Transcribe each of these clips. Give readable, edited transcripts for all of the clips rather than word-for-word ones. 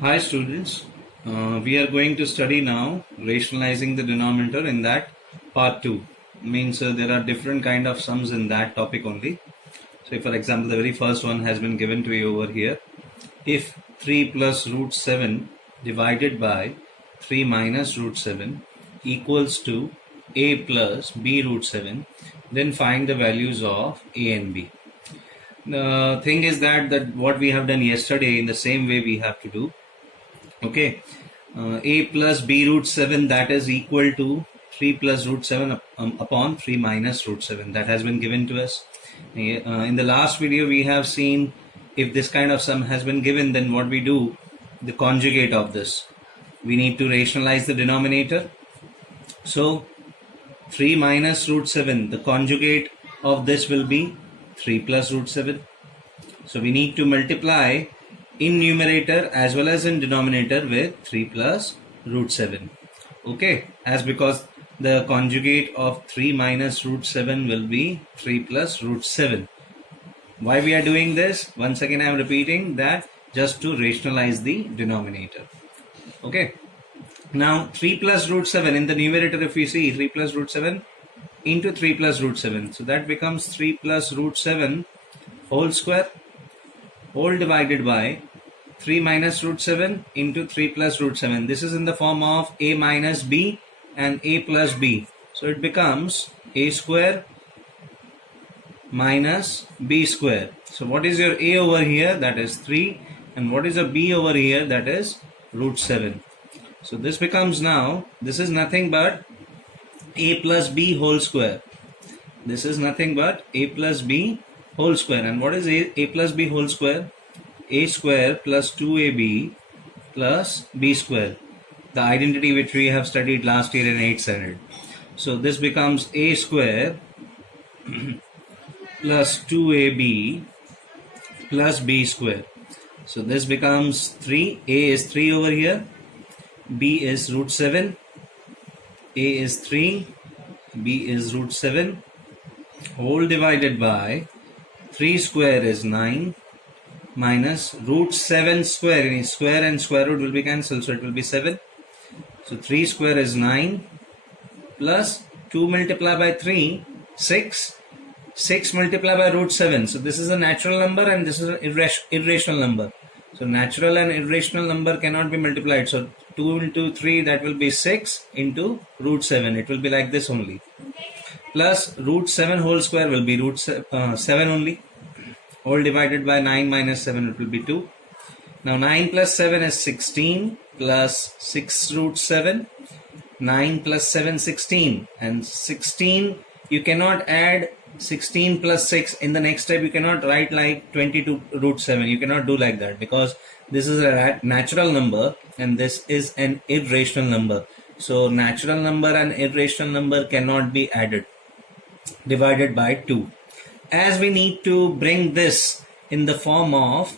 Hi students, we are going to study now rationalizing the denominator in that part 2. Means there are different kind of sums in that topic only. So for example, the very first one has been given to you over here. If 3 plus root 7 divided by 3 minus root 7 equals to a plus b root 7, then find the values of a and b. The thing is that what we have done yesterday, in the same way we have to do. Okay, a plus b root 7, that is equal to 3 plus root 7 upon 3 minus root 7. That has been given to us. In the last video we have seen, if this kind of sum has been given, then what we do, the conjugate of this, we need to rationalize the denominator. So 3 minus root 7, the conjugate of this will be 3 plus root 7. So we need to multiply in numerator as well as in denominator with 3 plus root 7. Okay, as because the conjugate of 3 minus root 7 will be 3 plus root 7. Why we are doing this? Once again I am repeating that just to rationalize the denominator. Okay, now 3 plus root 7 in the numerator, if we see 3 plus root 7 into 3 plus root 7, so that becomes 3 plus root 7 whole square, whole divided by 3 minus root 7 into 3 plus root 7. This is in the form of a minus b and a plus b. So it becomes a square minus b square. So what is your a over here? That is 3. And what is a b over here? That is root 7. So this becomes now, this is nothing but a plus b whole square. This is nothing but a plus b whole square. And what is a plus b whole square? A square plus 2ab plus b square, the identity which we have studied last year in 8th standard. So this becomes a square plus 2ab plus b square. So this becomes 3. A is 3 over here, b is root 7, a is 3, b is root 7, whole divided by 3 square is 9 minus root 7 square. Any square and square root will be cancelled, so it will be 7. So 3 square is 9 plus 2 multiplied by 3, 6. 6 multiplied by root 7. So this is a natural number and this is an irrational number. So natural and irrational number cannot be multiplied. So 2 into 3, that will be 6 into root 7. It will be like this only. Plus root 7 whole square will be root 7 only. Whole divided by 9 minus 7, it will be 2. Now 9 plus 7 is 16 plus 6 root 7. 9 plus 7, 16. And 16, you cannot add 16 plus 6. In the next step, you cannot write like 22 root 7. You cannot do like that because this is a natural number and this is an irrational number. So natural number and irrational number cannot be added. Divided by 2. As we need to bring this in the form of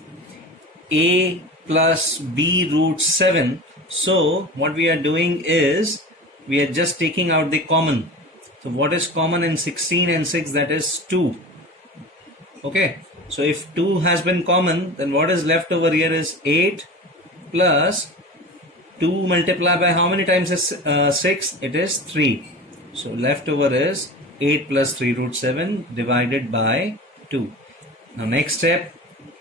a plus b root 7, so what we are doing is we are just taking out the common. So what is common in 16 and 6? That is 2. Okay, so if 2 has been common, then what is left over here is 8 plus 2 multiplied by how many times is 6? It is 3. So left over is 8 plus 3 root 7 divided by 2. Now next step,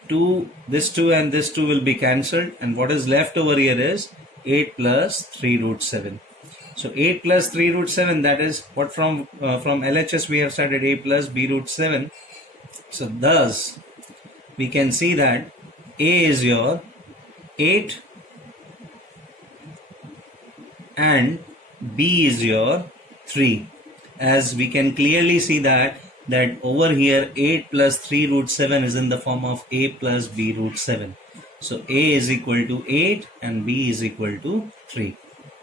this 2 and this 2 will be cancelled, and what is left over here is 8 plus 3 root 7. So 8 plus 3 root 7, that is what from LHS we have started, a plus b root 7. So thus we can see that a is your 8 and b is your 3. As we can clearly see that over here 8 plus 3 root 7 is in the form of a plus b root 7. So a is equal to 8 and b is equal to 3.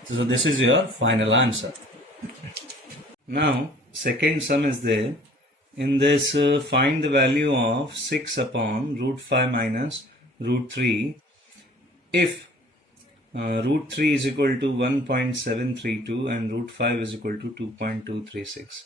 So this is your final answer. Now second sum is there. In this find the value of 6 upon root 5 minus root 3 if root 3 is equal to 1.732 and root 5 is equal to 2.236.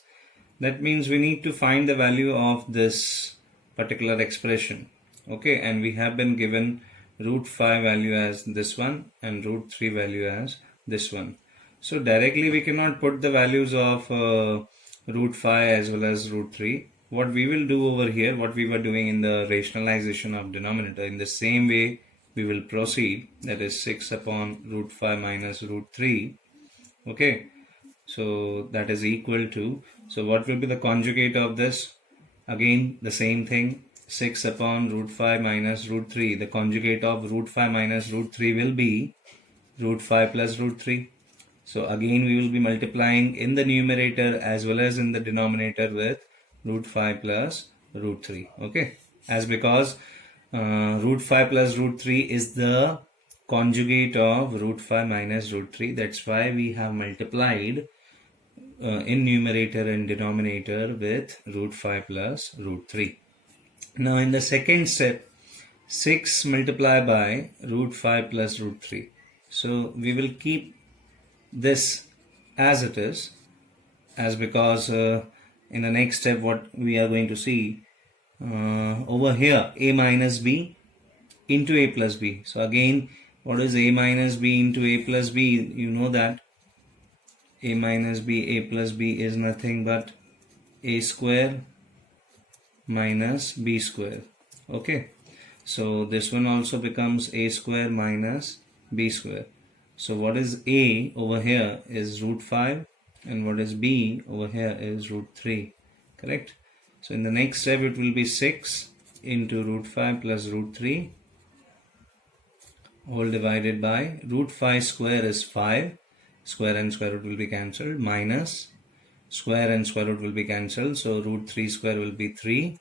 That means we need to find the value of this particular expression. Okay, and we have been given root 5 value as this one and root 3 value as this one. So directly we cannot put the values of root 5 as well as root 3. What we will do over here, what we were doing in the rationalization of denominator, in the same way we will proceed, that is 6 upon root 5 minus root 3. Okay, so that is equal to, so what will be the conjugate of this? Again the same thing, 6 upon root 5 minus root 3. The conjugate of root 5 minus root 3 will be root 5 plus root 3. So again we will be multiplying in the numerator as well as in the denominator with root 5 plus root 3. Okay, as because root 5 plus root 3 is the conjugate of root 5 minus root 3. That's why we have multiplied in numerator and denominator with root 5 plus root 3. Now in the second step, 6 multiplied by root 5 plus root 3. So we will keep this as it is, as because in the next step what we are going to see over here, a minus b into a plus b. So again, what is a minus b into a plus b? You know that a minus b, a plus b is nothing but a square minus b square. Okay, so this one also becomes a square minus b square. So what is a over here is root 5 and what is b over here is root 3, correct? So in the next step it will be 6 into root 5 plus root 3 whole divided by root 5 square is 5, square and square root will be cancelled, minus square and square root will be cancelled, so root 3 square will be 3.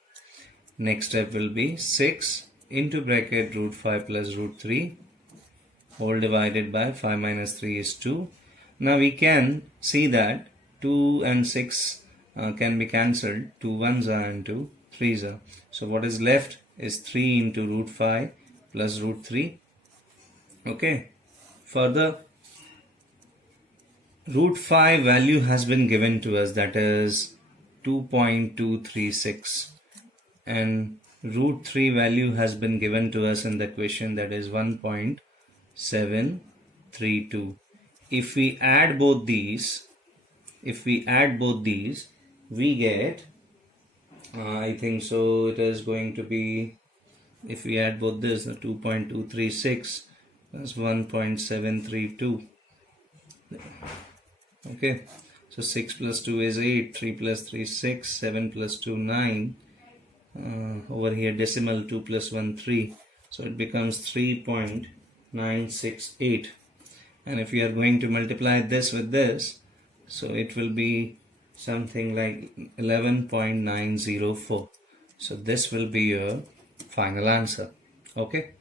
Next step will be 6 into bracket root 5 plus root 3 whole divided by 5 minus 3 is 2. Now we can see that 2 and 6 can be cancelled, 2 1s are and 2 3s are. So what is left is 3 into root 5 plus root 3. Okay, further root 5 value has been given to us, that is 2.236, and root 3 value has been given to us in the question, that is 1.732. If we add both these, we get I think so it is going to be, if we add both this, the 2.236 plus 1.732. Okay, so 6 plus 2 is 8, 3 plus 3 is 6, 7 plus 2 9, over here decimal 2 plus 1 3, so it becomes 3.968. and if you are going to multiply this with this, so it will be something like 11.904. so this will be your final answer. Okay.